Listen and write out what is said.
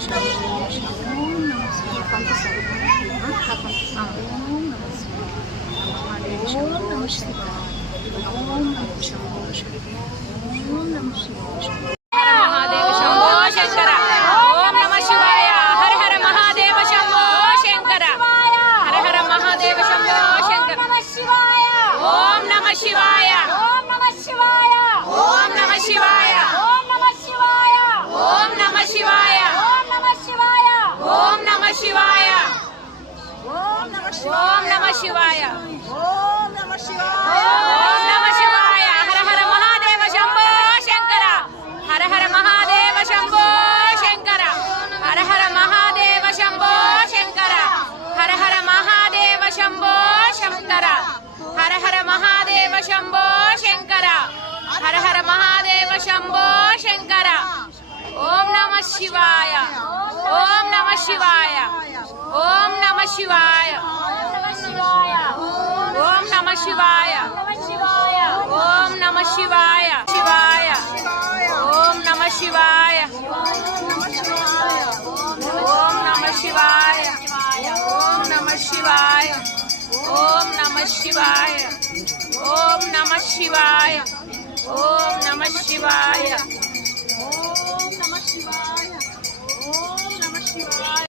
శివాయ ఓం నమః శివాయ ఓం నమః శివాయ హర హర మహాదేవ శంభో శంకర హర హర మహాదేవ శంభో శంకర హర హర మహాదేవ శంభో శంకర హర హర మహాదేవ శంభో శంకర హర హర మహాదేవ శంభో శంకర హర హర మహాదేవ శంభో శంకర ఓం నమః శివాయ ఓం నమః శివాయ ఓం నమః శివాయ ఓం నమః శివాయ ఓం నమః శివాయ శివాయ ఓం నమః శివాయ ఓం నమః శివాయ ఓం నమః శివాయ ఓం నమః శివాయ ఓం నమః శివాయ ఓం నమః శివాయ ఓం నమః శివాయ